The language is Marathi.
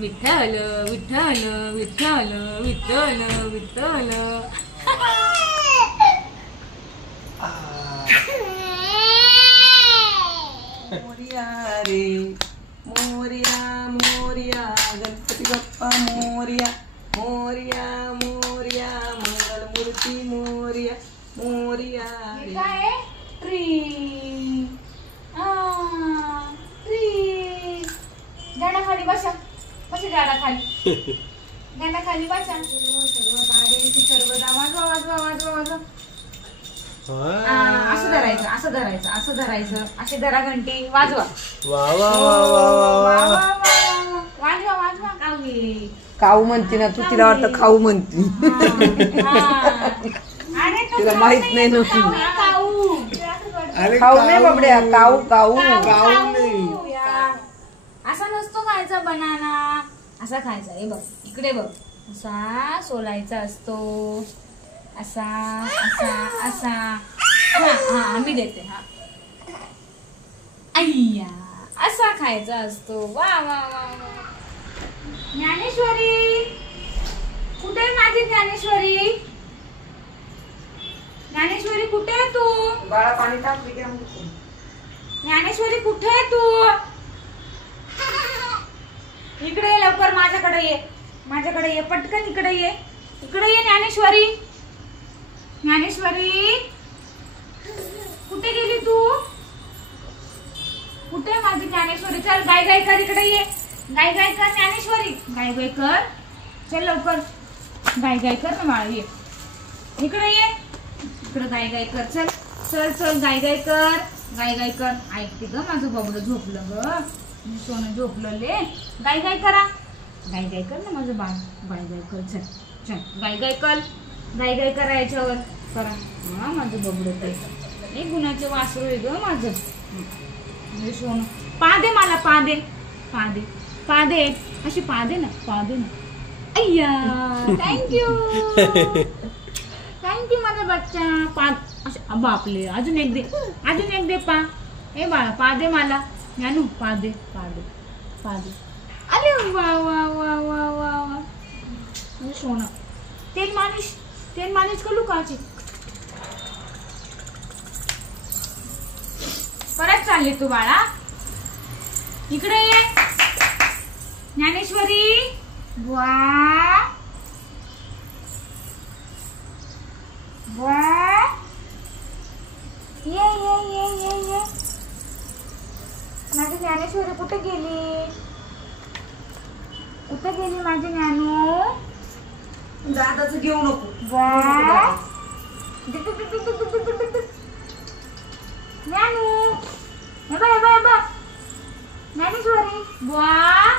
विठ्ठल विठ्ठल विठ्ठल विठ्ठल विठ्ठल मोरिया रे मोरिया मोरिया गणपती बाप्पा मोरिया मोरिया मोरिया मंगलमूर्ती मोरिया मोरिया रे काय ट्री ट्री झाडाखाली बसा बसा झाडाखाली झाडाखाली बसा सर्व गाड्यांची सर्व वाजवा वाजवा वाजवा वाजवा असं धरायचं असं धरायचं असं धरायचं अशी धरा घंटी वाजवा वाजवा वाजवा काऊ काऊ म्हणते ना तू तिला वाटतं खाऊ म्हणते तिला माहित नाही ना खाऊ नाही बाबड्या काऊ काऊ असा नसतो खायचा बनाना असा खायचा हे बघ इकडे बघ असा सोलायचा असतो असा असा असा हा मी देते हा अय्या असा खायचा असतो वा वा वा ज्ञानेश्वरी कुठे माझी ज्ञानेश्वरी ज्ञानेश्वरी कुठे आहे तू बाळा पाणी टाकली ज्ञानेश्वरी कुठे आहे तू इकडे ये लवकर माझ्याकडे ये पटकन इकडे ये ज्ञानेश्वरी ज्ञानेश्वरी कुठे गेली तू कुठे माझी ज्ञानेश्वरी चल गाय गाय कर इकडे ये गाय गाय कर ज्ञानेश्वरी गाय गाय कर चल लवकर गाय गाय कर ना बाळा ये इकडे ये इकडे गाय गाय कर चल चल चल गाय गाय कर ऐकते ग माझं बबडं झोपलं ग सोनं झोपलं ले गाय गाय करा गाय गाय कर ना माझं बाळ गाय गाय कर चल चल गाय गाय करा याच्यावर करा हा माझं बबडं तर एक गुणाचे वासरू आहे ग माझं सोनं पा दे मला पा दे अशी पा दे ना अय्या थँक्यू माझा बच्चा पा बापले अजून एक दे पा ए बाळा पा दे मला ज्ञानू पा दे अरे वा वा वा वा वा वा सोना तेल मालिश करू का परत चालले तू बाळा इकडे ये ज्ञानेश्वरी वा वा ये माझी ज्ञानेश्वरी कुठे गेली माझी ज्ञानू दादाचं घेऊ नको ज्ञानू हे बघ ज्ञानेश्वरी वा